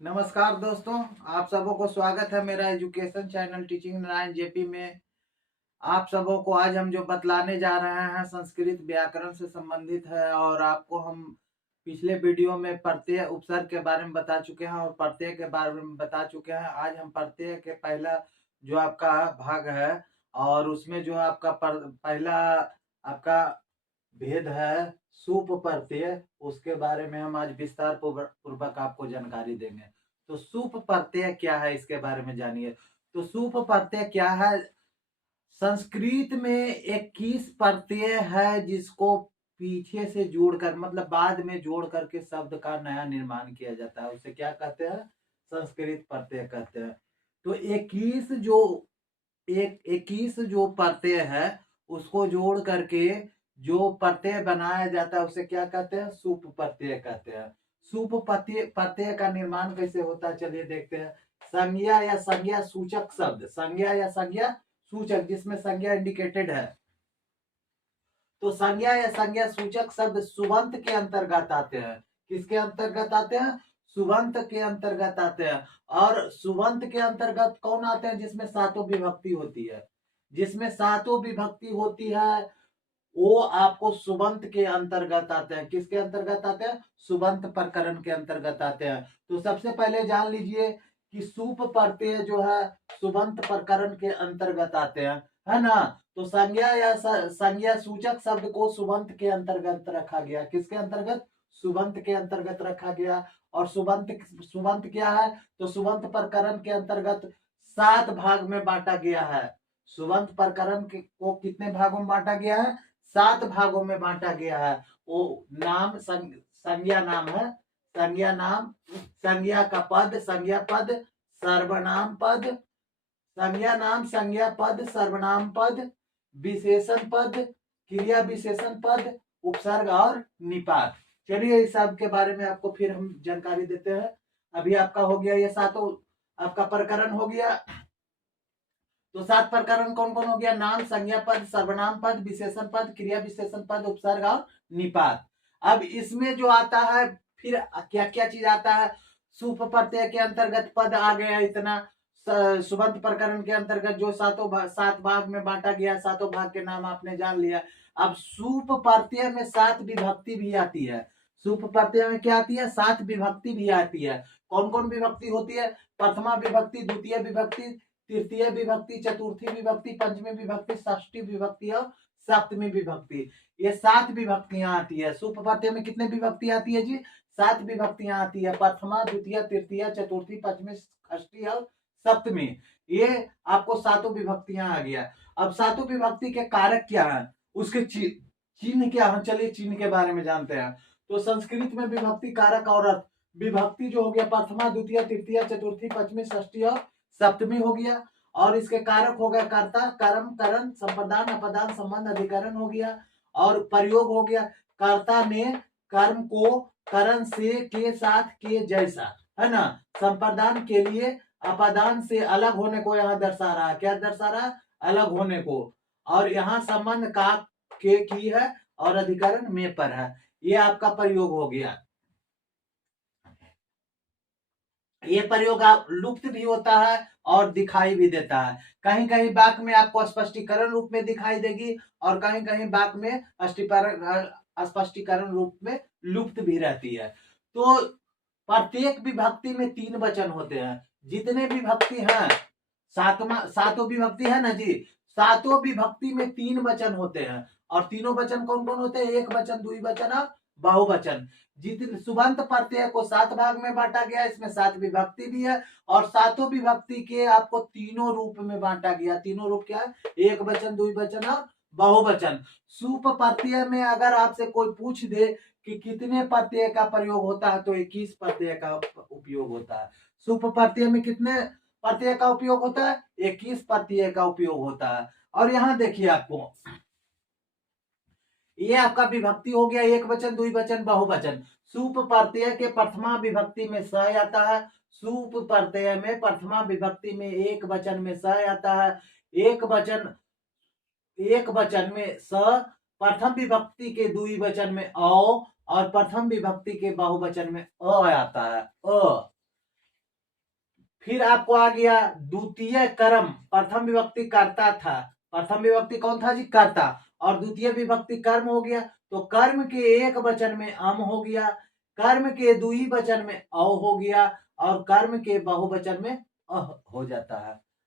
नमस्कार दोस्तों, आप सबों को स्वागत है मेरा education channel teaching Narayan JP में। आप सबों को आज हम जो बतलाने जा रहे हैं संस्कृत व्याकरण से संबंधित है। और आपको हम पिछले वीडियो में प्रत्यय उपसर्ग के बारे में बता चुके हैं और प्रत्यय के बारे में बता चुके हैं। आज हम प्रत्यय के पहला जो आपका भाग है और उसमें जो आपका पहला आपका भेद है सुप प्रत्यय, उसके बारे में हम आज विस्तार पूर्वक आपको जानकारी देंगे। तो सुप प्रत्यय क्या है इसके बारे में जानिए। तो सुप प्रत्यय क्या है? संस्कृत में 21 प्रत्यय है जिसको पीछे से जोड़कर मतलब बाद में जोड़ करके शब्द का नया निर्माण किया जाता है। उसे क्या कहते हैं? संस्कृत प्रत्यय कहते हैं। तो 21 जो प्रत्यय है उसको जोड़ करके जो प्रत्यय बनाया जाता है उसे क्या कहते हैं? सुप प्रत्यय कहते हैं। सुप प्रत्यय का निर्माण कैसे होता है चलिए देखते हैं। संज्ञा या संज्ञा सूचक शब्द, संज्ञा या संज्ञा सूचक जिसमें संज्ञा इंडिकेटेड है, तो संज्ञा या संज्ञा सूचक शब्द सुबंत के अंतर्गत आते हैं। किसके अंतर्गत आते हैं? सुबंत के अंतर्गत आते हैं। और सुबंत के अंतर्गत कौन आते हैं? जिसमें सातों विभक्ति होती है। जिसमें सातों विभक्ति होती है वो आपको सुबंत के अंतर्गत आते हैं। किसके अंतर्गत आते हैं? सुबंत प्रकरण के अंतर्गत आते हैं। तो सबसे पहले जान लीजिए कि सुप प्रत्यय जो है सुबंत प्रकरण के अंतर्गत आते हैं, है ना। तो संज्ञा या संज्ञा सूचक शब्द को सुबंत के अंतर्गत रखा गया। किसके अंतर्गत? सुबंत के अंतर्गत रखा गया। और सुबंत सुबंत क्या है? तो सुबंत प्रकरण के अंतर्गत 7 भाग में बांटा गया है। सुबंत प्रकरण को कितने भागों में बांटा गया है? 7 भागों में बांटा गया है। वो नाम संज्ञा नाम है, संज्ञा नाम, संज्ञा का पद, संज्ञा पद, सर्वनाम पद, संज्ञा नाम, संज्ञा पद, सर्वनाम पद, विशेषण पद, क्रिया विशेषण पद, उपसर्ग और निपात। चलिए इस सब के बारे में आपको फिर हम जानकारी देते हैं। अभी आपका हो गया ये सातों आपका प्रकरण हो गया। तो 7 प्रकरण कौन कौन हो गया? नाम, संज्ञा पद, सर्वनाम पद, विशेषण पद, क्रिया विशेषण पद, उपसर्ग और निपात। अब इसमें जो आता है फिर क्या क्या चीज आता है? सुप प्रत्यय के अंतर्गत पद आ गया इतना। सुबंत प्रकरण के अंतर्गत जो 7 भाग में बांटा गया, 7 भाग के नाम आपने जान लिया। अब सुप प्रत्यय में 7 विभक्ति भी आती है। सुप प्रत्यय में क्या आती है? 7 विभक्ति भी आती है। कौन कौन विभक्ति होती है? प्रथमा विभक्ति, द्वितीय विभक्ति, तृतीय विभक्ति, चतुर्थी विभक्ति, पंचमी विभक्ति, षष्ठी विभक्ति और सप्तमी विभक्ति। ये 7 विभक्तियां आती है। सुप प्रत्यय में कितने विभक्ति आती है जी? 7 विभक्तियां आती है। प्रथमा, द्वितीय, तृतीय, चतुर्थी, पंचमी, षष्ठी और सप्तमी। ये आपको 7 विभक्तियां आ गया। अब 7 विभक्ति के कारक क्या है? उसके चिन्ह क्या है? चलिए चिन्ह के बारे में जानते हैं। तो संस्कृत में विभक्ति कारक और अर्थ, विभक्ति जो हो गया प्रथमा, द्वितीय, तृतीय, चतुर्थी, पंचमी, षष्ठी और सप्तमी हो गया। और इसके कारक हो गया कर्ता, कर्म, करण, संप्रदान, अपदान, संबंध, अधिकरण हो गया। और प्रयोग हो गया कर्ता ने कर्म को करण से के साथ के जैसा, है ना। संप्रदान के लिए अपादान से अलग होने को यहाँ दर्शा रहा है। क्या दर्शा रहा है? अलग होने को। और यहाँ संबंध का के की है और अधिकरण में पर है। ये आपका प्रयोग हो गया। ये प्रयोग लुप्त भी होता है और दिखाई भी देता है। कहीं कहीं वाक्य में आपको स्पष्टीकरण रूप में दिखाई देगी और कहीं कहीं वाक्य में स्पष्टीकरण रूप में लुप्त भी रहती है। तो प्रत्येक विभक्ति में 3 वचन होते हैं। जितने विभक्ति हैं, सातों विभक्ति है ना जी, सातों विभक्ति में 3 वचन होते हैं। और तीनों वचन कौन कौन होते हैं? एक वचन, द्विवचन और बहुवचन। जितने सुबंत प्रत्यय को 7 भाग में बांटा गया, इसमें 7 विभक्ति भी है। और सातों विभक्ति के आपको तीनों रूप में बांटा गया। तीनों रूप क्या है? एक वचन, द्विवचन और बहुवचन। सुप प्रत्यय में अगर आपसे कोई पूछ दे कि कितने प्रत्यय का प्रयोग होता है, तो 21 प्रत्यय का उपयोग होता है। सुप प्रत्यय में कितने प्रत्यय का उपयोग होता है? 21 प्रत्यय का उपयोग होता है। और यहां देखिए आपको ये आपका विभक्ति हो गया एक वचन, द्विवचन, बहुवचन। सुप प्रत्यय के प्रथमा विभक्ति में स आता है। सुप प्रत्यय में प्रथमा विभक्ति में एक वचन में स आता है। एक वचन में स, प्रथम विभक्ति के द्विवचन में औ और प्रथम विभक्ति के बहुवचन में अ आता है। अ फिर आपको आ गया द्वितीय कर्म, प्रथम विभक्ति कर्ता था, प्रथम विभक्ति कौन था जी, कर्ता, और द्वितीय विभक्ति कर्म हो गया, तो कर्म के एक वचन में अम हो गया, कर्म के द्वि वचन में अ हो गया, और कर्म के बहुवचन में अह हो जाता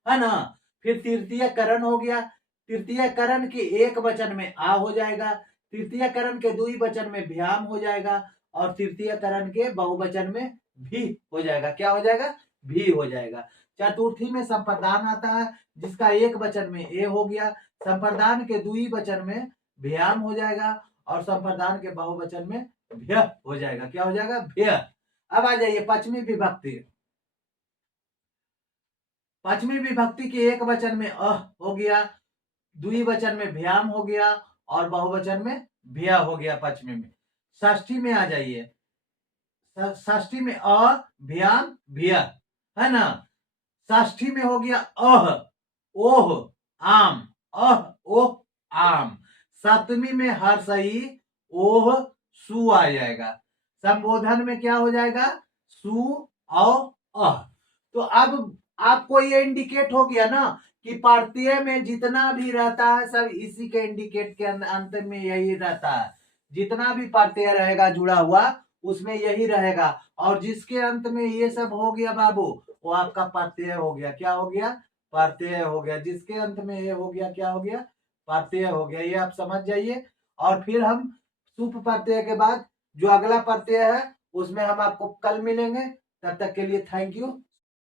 है ना। फिर तृतीय करण हो गया, तृतीय करण के एक वचन में आ हो जाएगा, तृतीय करण के द्वि वचन में भ्याम हो जाएगा, और तृतीय करण के बहुवचन में भी हो जाएगा, क्या हो जाएगा, भी हो जाएगा। चतुर्थी में संप्रदान आता है, जिसका एक वचन में ए हो गया, संप्रदान के द्वि वचन में भ्याम हो जाएगा, और संप्रदान के बहुवचन में भ्य हो जाएगा, क्या हो जाएगा, भ्य। अब आ जाइए पश्चिमी विभक्ति, पश्चिमी विभक्ति के एक वचन में अह हो गया, द्विवचन में भ्याम हो गया, और बहुवचन में भ्य हो गया पश्चिमी में। षष्ठी में आ जाइए, षष्ठी में अ भ्याम भ्य है ना, षष्ठी में हो गया अह ओह आम, अह ओह आम। सप्तमी में हर सही ओह सु आ जाएगा, संबोधन में क्या हो जाएगा, सु और अह। तो अब आपको ये इंडिकेट हो गया ना कि प्रत्यय में जितना भी रहता है सब इसी के इंडिकेट के अंत में यही रहता है, जितना भी प्रत्यय रहेगा जुड़ा हुआ उसमें यही रहेगा, और जिसके अंत में ये सब हो गया बाबू वो आपका प्रत्यय हो गया, क्या हो गया, प्रत्यय हो गया, जिसके अंत में ये हो गया क्या हो गया, प्रत्यय हो गया, ये आप समझ जाइए। और फिर हम सुप प्रत्यय के बाद जो अगला प्रत्यय है उसमें हम आपको कल मिलेंगे, तब तक के लिए थैंक यू।